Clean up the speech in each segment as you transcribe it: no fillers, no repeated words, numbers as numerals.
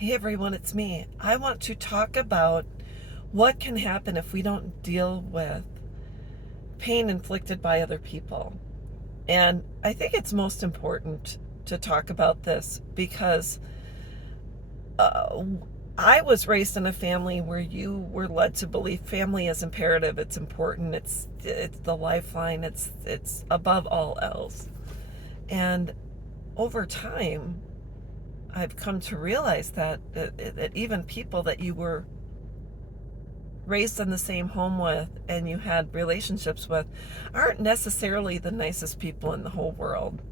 Hey everyone, it's me. I want to talk about what can happen if we don't deal with pain inflicted by other people. And I think it's most important to talk about this because uh, I was raised in a family where you were led to believe family is imperative, it's important, it's the lifeline, it's above all else. And over time, I've come to realize that even people that you were raised in the same home with and you had relationships with aren't necessarily the nicest people in the whole world.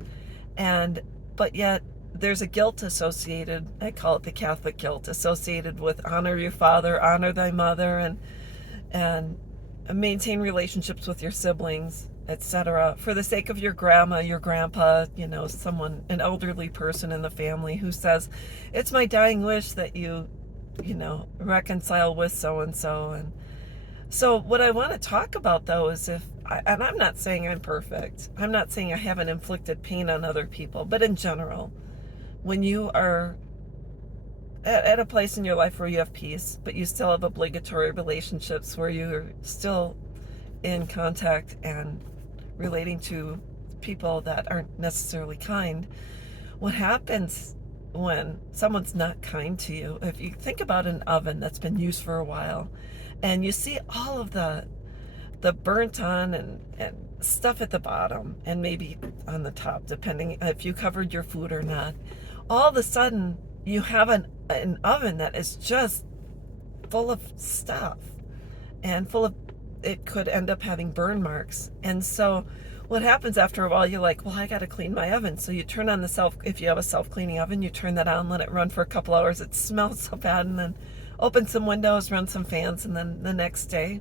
And but yet there's a guilt associated, I call it the Catholic guilt, associated with honor your father, honor thy mother, and maintain relationships with your siblings, etc. For the sake of your grandma, your grandpa, someone, an elderly person in the family who says, it's my dying wish that you reconcile with so and so. And so, what I want to talk about though is and I'm not saying I'm perfect, I'm not saying I haven't inflicted pain on other people, but in general, when you are at a place in your life where you have peace, but you still have obligatory relationships where you're still in contact and relating to people that aren't necessarily kind, what happens when someone's not kind to you? If you think about an oven that's been used for a while and you see all of the burnt on and stuff at the bottom and maybe on the top, depending if you covered your food or not, all of a sudden you have an oven that is just full of stuff and full of, it could end up having burn marks. And so what happens after a while, you're like, well, I got to clean my oven. So you turn on if you have a self-cleaning oven, you turn that on, let it run for a couple hours. It smells so bad. And then open some windows, run some fans. And then the next day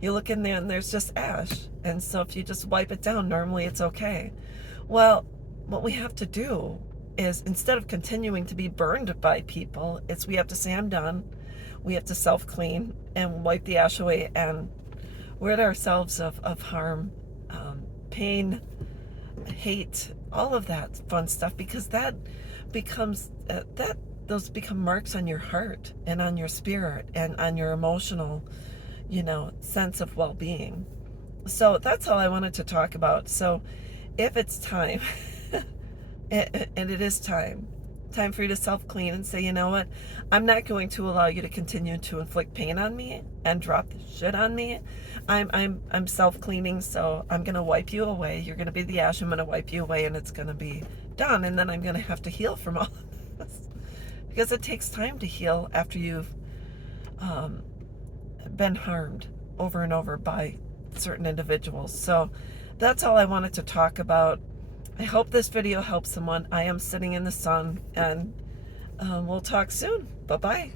you look in there and there's just ash. And so if you just wipe it down, normally it's okay. Well, what we have to do is, instead of continuing to be burned by people, we have to say, I'm done. We have to self-clean and wipe the ash away and rid ourselves of harm, pain, hate, all of that fun stuff, because that becomes those become marks on your heart and on your spirit and on your emotional, sense of well-being. So that's all I wanted to talk about. So if it's time, and it is time for you to self-clean and say, you know what, I'm not going to allow you to continue to inflict pain on me and drop the shit on me. I'm self-cleaning, so I'm gonna wipe you away. You're gonna be the ash. I'm gonna wipe you away, and it's gonna be done. And then I'm gonna have to heal from all of this, because it takes time to heal after you've been harmed over and over by certain individuals. So that's all I wanted to talk about. I hope this video helps someone. I am sitting in the sun, and we'll talk soon. Bye-bye.